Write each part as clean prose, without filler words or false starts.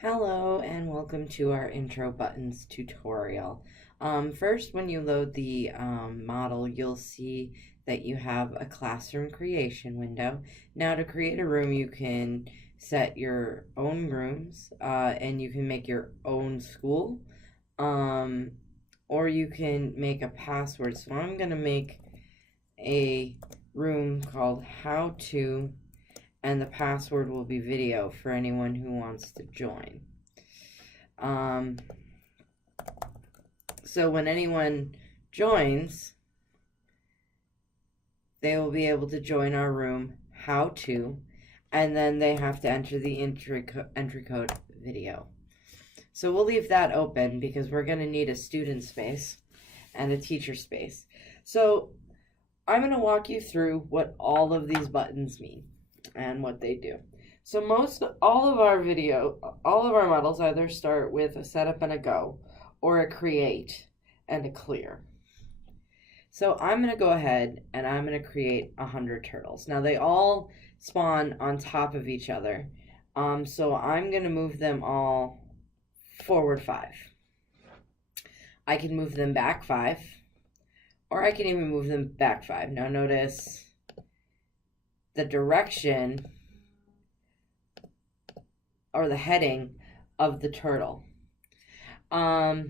Hello and welcome to our Introbuttons tutorial. First, when you load the model, you'll see that you have a classroom creation window. Now, to create a room, you can set your own rooms and you can make your own school, or you can make a password. So I'm going to make a room called How To, and the password will be video for anyone who wants to join. So when anyone joins, they will be able to join our room, How To, and then they have to enter the entry code video. So we'll leave that open because we're going to need a student space and a teacher space. So I'm going to walk you through what all of these buttons mean and what they do. So all of our models either start with a setup and a go, or a create and a clear. So I'm going to go ahead and I'm going to create 100 turtles. Now they all spawn on top of each other. So I'm going to move them all forward 5. I can move them back 5, or I can even move them back 5. Now notice the direction or the heading of the turtle. I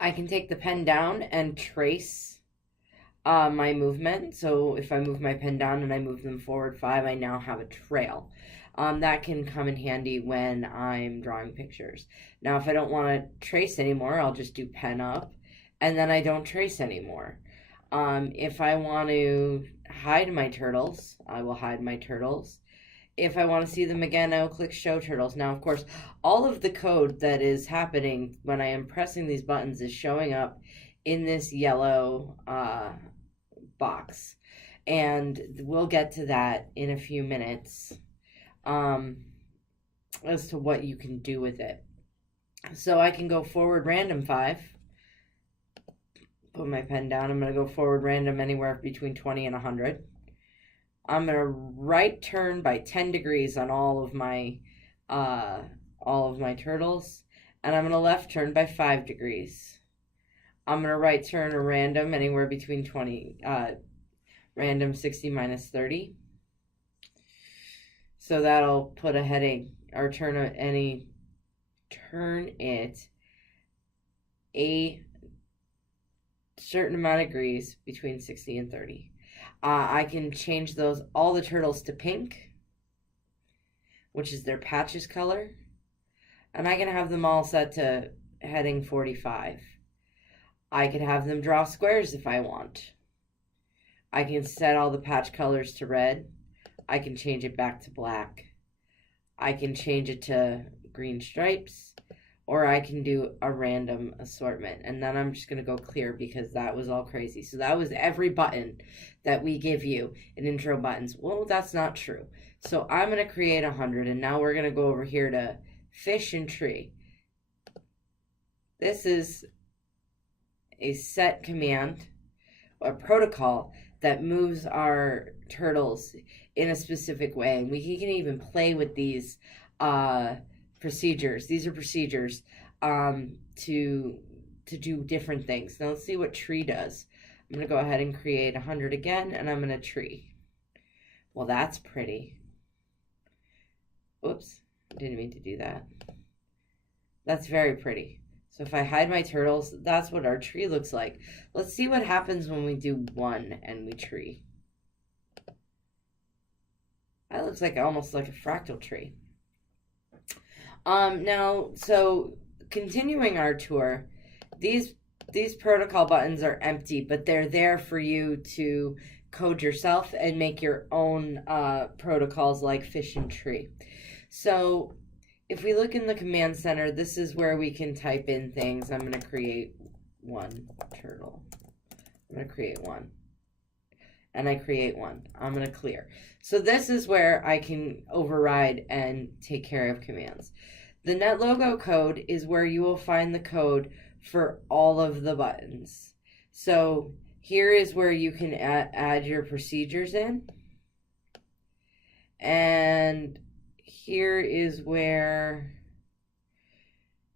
can take the pen down and trace my movement. So if I move my pen down and I move them forward 5, I now have a trail. That can come in handy when I'm drawing pictures. Now, if I don't want to trace anymore, I'll just do pen up, and then I don't trace anymore. If I want to hide my turtles, I will hide my turtles. If I want to see them again, I will click Show Turtles. Now, of course, all of the code that is happening when I am pressing these buttons is showing up in this yellow box. And we'll get to that in a few minutes as to what you can do with it. So I can go forward random 5. Put my pen down. I'm going to go forward random anywhere between 20 and 100. I'm going to right turn by 10 degrees on all of my turtles, and I'm going to left turn by 5 degrees. I'm going to right turn a random anywhere between random 60 minus 30. So that'll put a heading or turn it a certain amount of degrees between 60 and 30. I can change all the turtles to pink, which is their patches color, and I can have them all set to heading 45. I can have them draw squares if I want. I can set all the patch colors to red. I can change it back to black. I can change it to green stripes, or I can do a random assortment. And then I'm just going to go clear because that was all crazy. So that was every button that we give you in Introbuttons. Well, that's not true. So I'm going to create 100, and now we're going to go over here to fish and tree. This is a set command, a protocol that moves our turtles in a specific way. And we can even play with these procedures. These are procedures to do different things. Now let's see what tree does. I'm going to go ahead and create 100 again, and I'm going to tree. Well, that's pretty. Oops, didn't mean to do that. That's very pretty. So if I hide my turtles, that's what our tree looks like. Let's see what happens when we do 1 and we tree. That looks like almost like a fractal tree. Now, so continuing our tour, these protocol buttons are empty, but they're there for you to code yourself and make your own protocols like fish and tree. So if we look in the command center, this is where we can type in things. I'm going to create 1 turtle. I'm going to create 1. And I create 1. I'm going to clear. So this is where I can override and take care of commands. The net logo code is where you will find the code for all of the buttons. So here is where you can add your procedures in. And here is where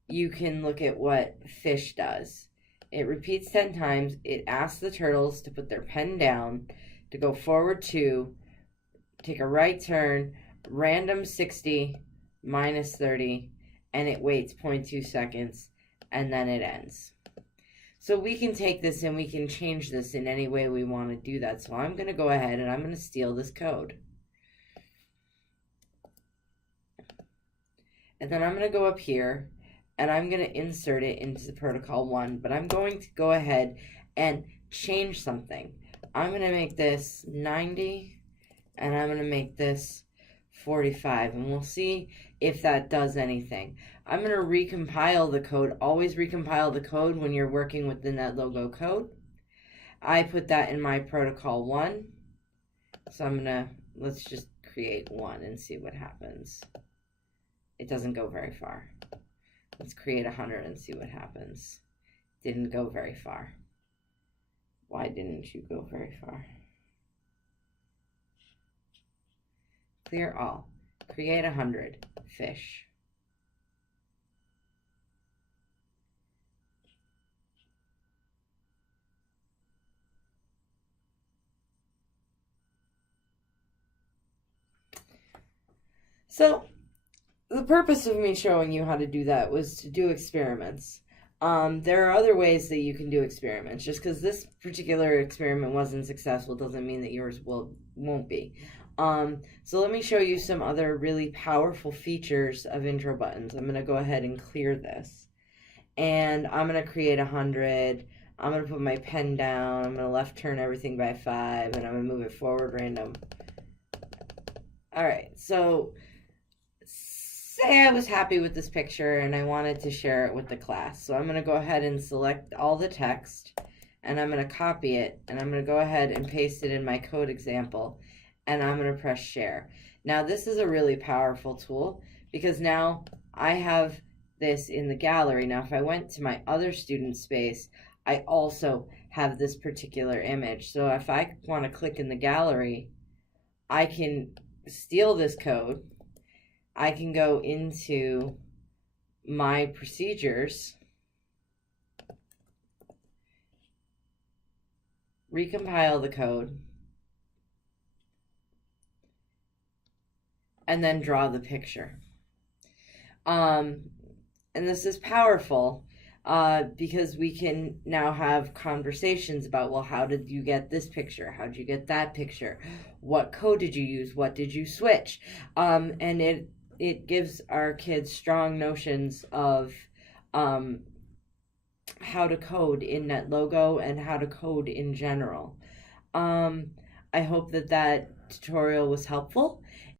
you can look at what fish does. It repeats 10 times. It asks the turtles to put their pen down, to go forward 2, take a right turn, random 60, minus 30, and it waits 0.2 seconds, and then it ends. So we can take this and we can change this in any way we want to do that. So I'm going to go ahead and I'm going to steal this code. And then I'm going to go up here and I'm going to insert it into the protocol 1, but I'm going to go ahead and change something. I'm going to make this 90 and I'm going to make this 45, and we'll see if that does anything. I'm going to recompile the code. Always recompile the code when you're working with the NetLogo code. I put that in my protocol 1. So I'm going to, let's just create 1 and see what happens. It doesn't go very far. Let's create 100 and see what happens. Didn't go very far. Why didn't you go very far? Clear all. Create 100. Fish. So, the purpose of me showing you how to do that was to do experiments. There are other ways that you can do experiments. Just because this particular experiment wasn't successful doesn't mean that yours won't be. So let me show you some other really powerful features of Introbuttons. I'm going to go ahead and clear this. And I'm going to create 100. I'm going to put my pen down. I'm going to left turn everything by 5. And I'm going to move it forward random. Alright, so say I was happy with this picture and I wanted to share it with the class. So I'm going to go ahead and select all the text. And I'm going to copy it. And I'm going to go ahead and paste it in my code example. And I'm going to press share. Now this is a really powerful tool because now I have this in the gallery. Now if I went to my other student space, I also have this particular image. So if I want to click in the gallery, I can steal this code. I can go into my procedures, recompile the code, and then draw the picture. And this is powerful because we can now have conversations about, well, how did you get this picture? How did you get that picture? What code did you use? What did you switch? And it gives our kids strong notions of how to code in NetLogo and how to code in general. I hope that tutorial was helpful.